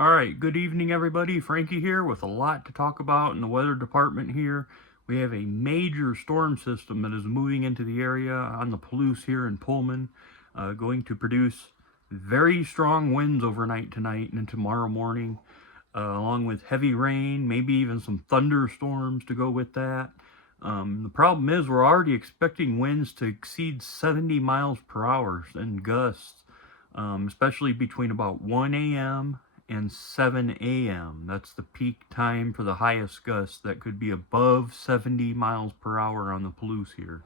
Alright, good evening everybody. Frankie here with a lot to talk about in the weather department here. We have a major storm system that is moving into the area on the Palouse here in Pullman, going to produce very strong winds overnight tonight and tomorrow morning, along with heavy rain, maybe even some thunderstorms to go with that. The problem is we're already expecting winds to exceed 70 miles per hour in gusts, especially between about 1 a.m. and 7 a.m. That's the peak time for the highest gusts that could be above 70 miles per hour on the Palouse here.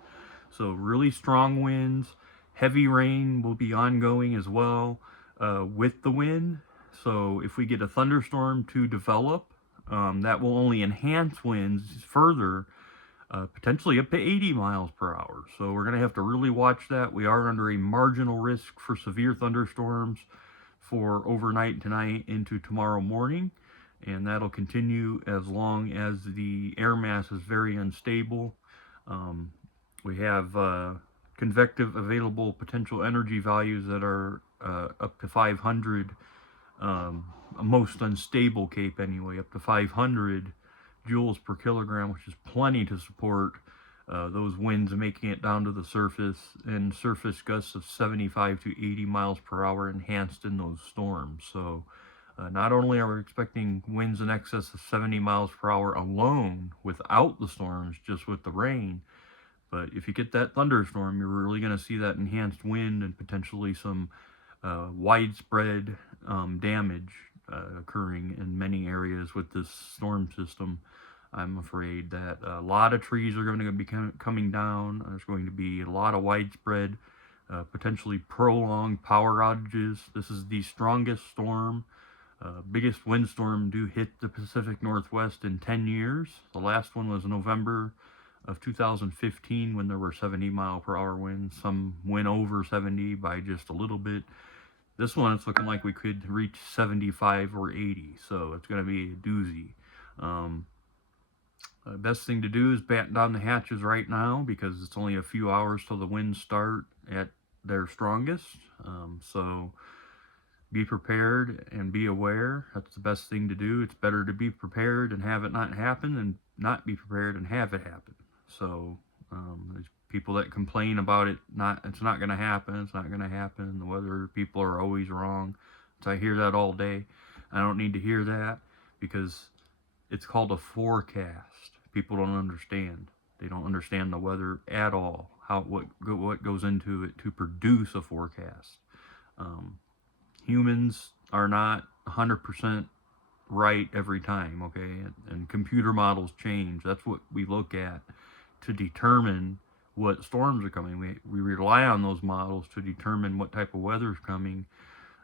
So really strong winds. Heavy rain will be ongoing as well with the wind. So if we get a thunderstorm to develop, that will only enhance winds further, potentially up to 80 miles per hour. So we're going to have to really watch that. We are under a marginal risk for severe thunderstorms for overnight tonight into tomorrow morning, and that'll continue as long as the air mass is very unstable. Um, we have convective available potential energy values that are up to 500, a most unstable cape anyway, up to 500 joules per kilogram, which is plenty to support those winds making it down to the surface, and surface gusts of 75 to 80 miles per hour enhanced in those storms. So not only are we expecting winds in excess of 70 miles per hour alone without the storms, just with the rain, but if you get that thunderstorm, you're really going to see that enhanced wind and potentially some widespread damage occurring in many areas with this storm system. I'm afraid that a lot of trees are going to be coming down. There's going to be a lot of widespread, potentially prolonged power outages. This is the strongest storm, biggest windstorm to hit the Pacific Northwest in 10 years. The last one was November of 2015 when there were 70 mile per hour winds. Some went over 70 by just a little bit. This one, it's looking like we could reach 75 or 80, so it's going to be a doozy. Um, Best thing to do is batten down the hatches right now because it's only a few hours till the winds start at their strongest. So be prepared and be aware. That's the best thing to do. It's better to be prepared and have it not happen than not be prepared and have it happen. So there's people that complain about it. It's not going to happen. It's not going to happen. The weather people are always wrong. So I hear that all day. I don't need to hear that because it's called a forecast. People don't understand. They don't understand the weather at all. What goes into it to produce a forecast. Um, Humans are not 100% right every time, okay? And computer models change. That's what we look at to determine what storms are coming. We rely on those models to determine what type of weather is coming.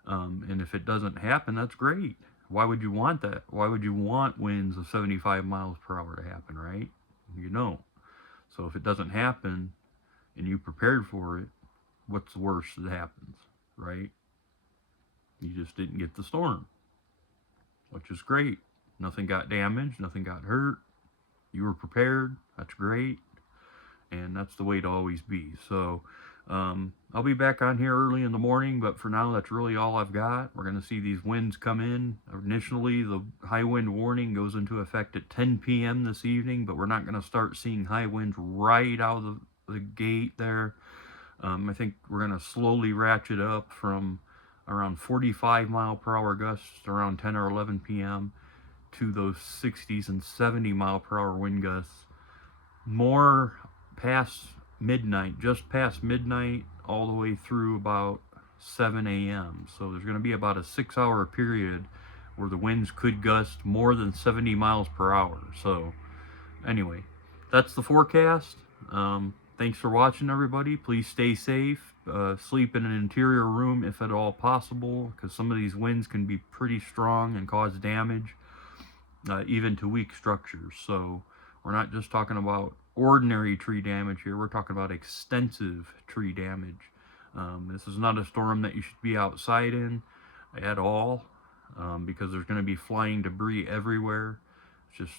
And if it doesn't happen, that's great. Why would you want that? Why would you want winds of 75 miles per hour to happen, right? You know. So if it doesn't happen and you prepared for it, what's the worst that happens, right? You just didn't get the storm, which is great. Nothing got damaged, nothing got hurt. You were prepared. That's great. And that's the way to always be. So I'll be back on here early in the morning, but for now, that's really all I've got. We're going to see these winds come in. Initially, the high wind warning goes into effect at 10 p.m. this evening, but we're not going to start seeing high winds right out of the gate there. I think we're going to slowly ratchet up from around 45 mile per hour gusts around 10 or 11 p.m. to those 60s and 70 mile per hour wind gusts. More past midnight, just past midnight, all the way through about 7 a.m. So there's going to be about a 6 hour period where the winds could gust more than 70 miles per hour. So, anyway, that's the forecast. Thanks for watching, everybody. Please stay safe. Sleep in an interior room if at all possible, because some of these winds can be pretty strong and cause damage, even to weak structures. So, we're not just talking about ordinary tree damage here, we're talking about extensive tree damage. This is not a storm that you should be outside in at all, because there's going to be flying debris everywhere. Just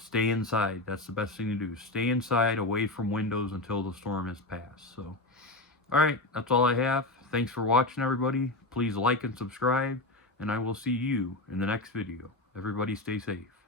stay inside. That's the best thing to do. Stay inside, away from windows until the storm has passed. So, all right, that's all I have. Thanks for watching, everybody. Please like and subscribe. and I will see you in the next video. Everybody stay safe.